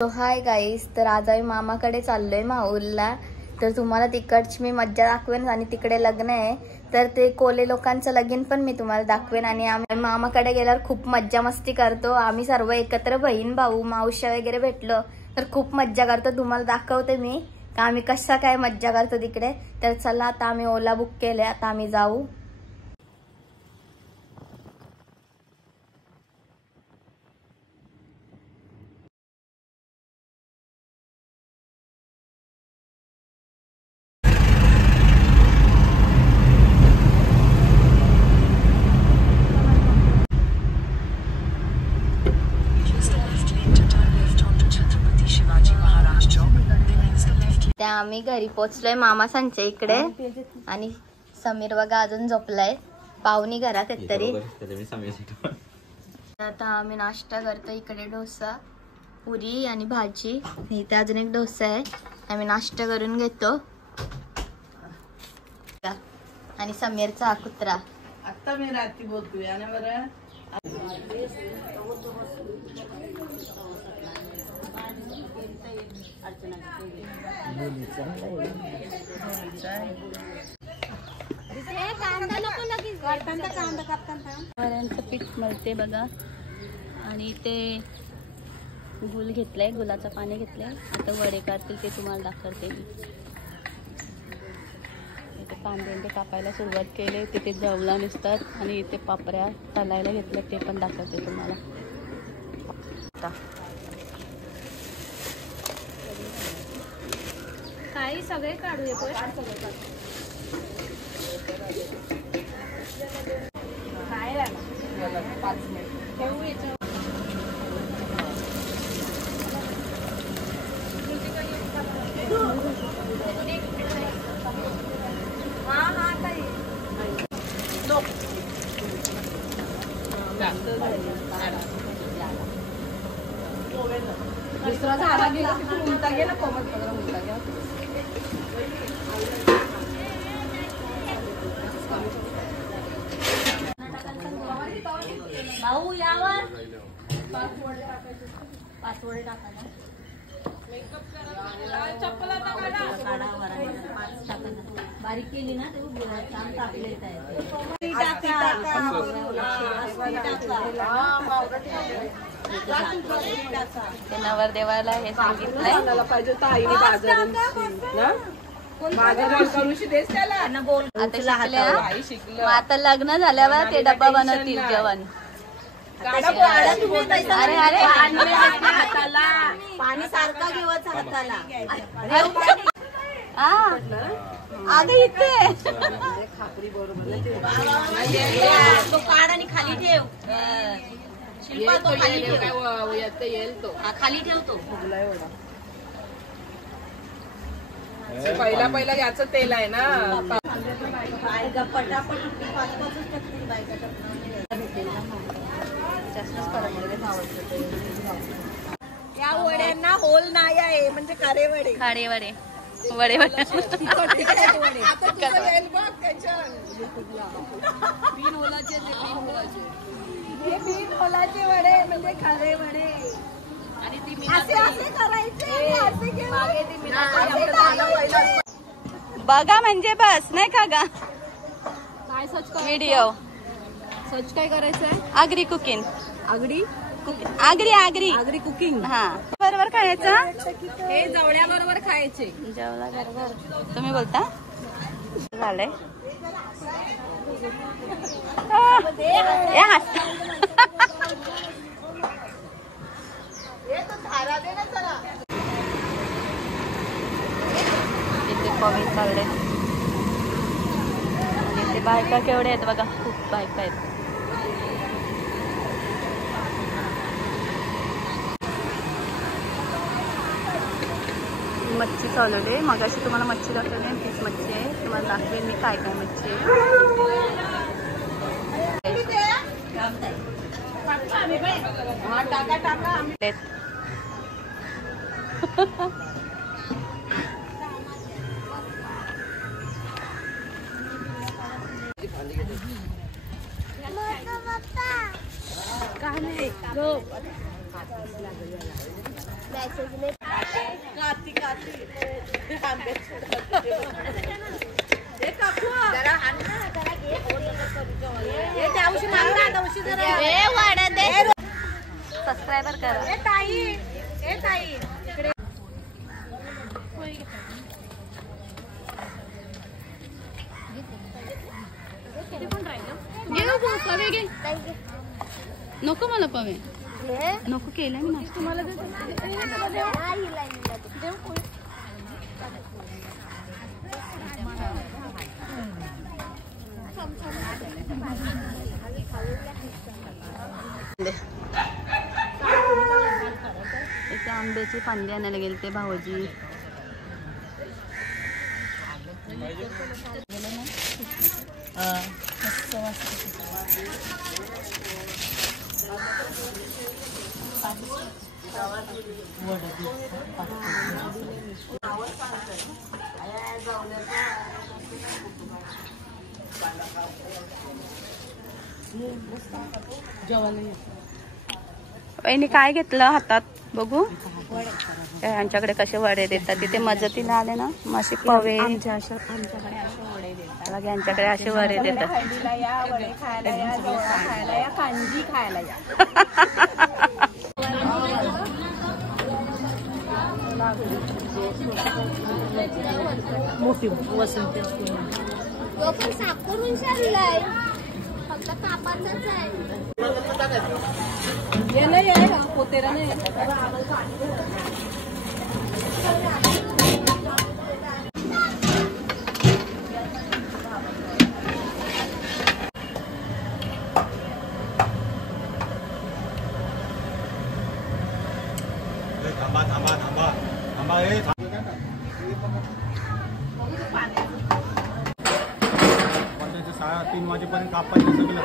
तो hi guys, तर आज आम्ही मामाकडे चाललोय माऊरला. तर तुम्हाला तिकडची मी मज्जा दाखवेन आणि तिकडे लग्न आहे, तर ते कोले लोकांचं लगीन पण मी तुम्हाला दाखवेन. आणि आम्ही मामाकडे गेल्यावर खूप मज्जा मस्ती करतो. आम्ही सर्व एकत्र बहीण भाऊ मावश्या वगैरे भेटलो तर खूप मज्जा करतो. तुम्हाला दाखवते मी का आम्ही कशा काय मज्जा करतो तिकडे. तर चला, आता आम्ही ओला बुक केले, आता आम्ही जाऊ. त्या आम्ही घरी पोहोचलोय मामासांच्या इकडे. आणि समीर बघा अजून झोपलाय. पाहुणी घरात आहेत तरी. आता आम्ही नाश्ता करतो. इकडे डोसा, पुरी आणि भाजी. इथे अजून एक डोसा आहे. आम्ही नाश्ता करून घेतो. आणि समीरचा कुत्रा. आता मी रात्री बोलतोय आणि बरं वड्यांचं पीठ मळते बघा. आणि ते गुल घेतलंय, गुलाचं पाणी घेतलंय. आता वडे काढतील ते तुम्हाला दाखवते मी. इथे कांदे ते कापायला सुरुवात केली. तिथे जवला नसतात आणि इथे पापऱ्या तळायला घेतल्या, ते पण दाखवते तुम्हाला. काही सगळे काढूया दुसरा झाला गेला की तू उलटा गेला कोमत पकडा उलटा गेला. भाऊ यावर पाचवडे टाकायला. बारीक केली ना ते छान टाकले. नवर देवाला हे सांगितलंय पाहिजे तर आईने बाजारून आता लग्न झाल्यावर ते डब्बा बनवतील जेवण. अरे अरे पाणी सारखा घेवायचं हाताला. अगं इथे खापरी बरोबर तो काढ आणि खाली ठेव. शिल्पा तो खाली ठेव. येईल तो खाली ठेवतो. पहिला याचं तेल आहे ना. या वड्यांना होल नाही आहे, म्हणजे खारे वडे. खारे वडे वडे वडे बिन होलाचे वडे म्हणजे खारे वडे. बघा म्हणजे बस नाही का गा. व्हिडिओ सर्च काय करायचंय? आगरी कुकिंग. आगरी आगरी आगरी आगरी कुकिंग. हा बरोबर खायचं. हे जवळ्या बरोबर खायचे. जेवला बरोबर तुम्ही बोलता. झालंय इथे कमी चालले. इथे बायका केवढे आहेत बघा, खूप बायका आहेत. मच्छी चालवले. मगाशी तुम्हाला मच्छी दाखवली, तीच मच्छी आहे. तुम्हाला दाखवेन मी काय काय मच्छी आहे. काय नाही गो. सबस्क्रायबर करा. नको मला पवे नको केलं मी तुम्हाला इथे आंब्याची फांदी आणायला गेले ते भाऊजी. वहिनी काय घेतलं हातात बघू. यांच्याकडे कसे वडे देतात तिथे मदतीला आले ना मासे पवे यांच्याकडे असे वडे देतात. मोठी वसंत साखरून शारलाय फक्त कापाचाच आहे. ये नहीं है पोतेरा नहीं थांबा थांबा थांबा थांबा हे वाटायचं 3:30 वाजेपर्यंत कापायचं सगळं.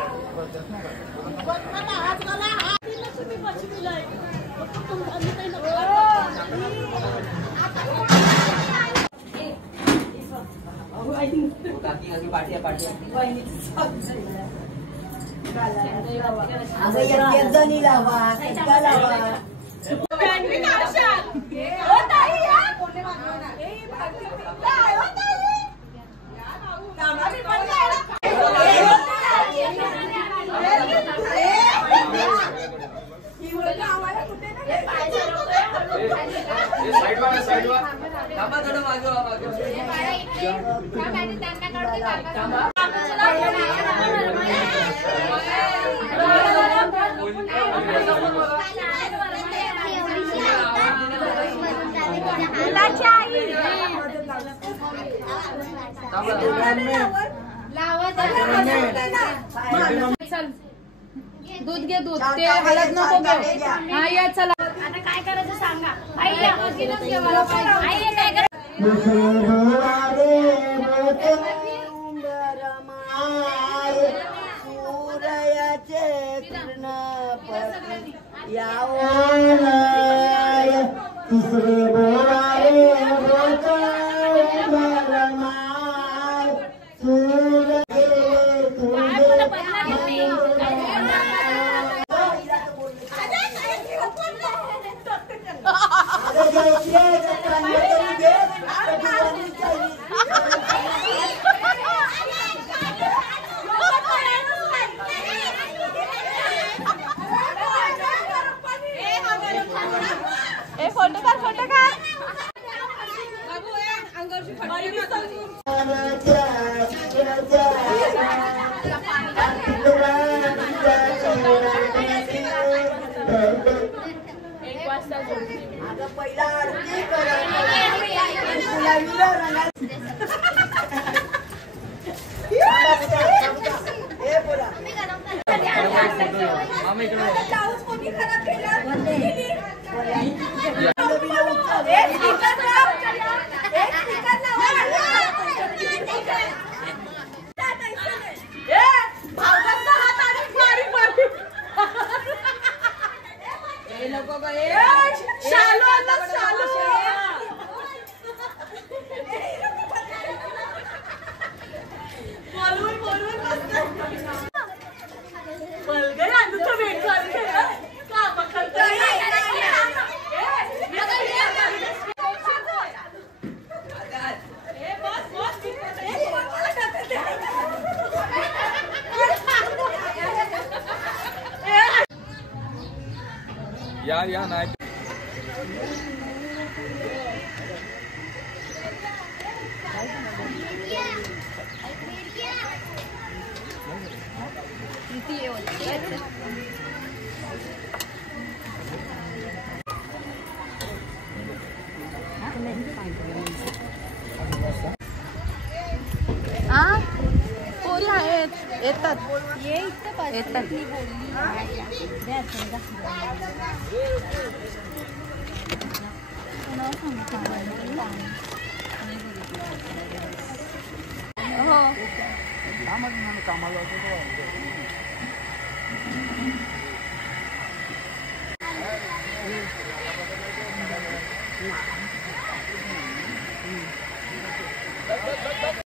दूध घे दूध ते हळद नको घेऊ. हा या चला आता काय करायचं सांगा. आई या मशीनच ठेवायला पाहिजे. आई काय करायचं. बाहेर या नाही पोरी आहेत येतात येतात कामाला होतो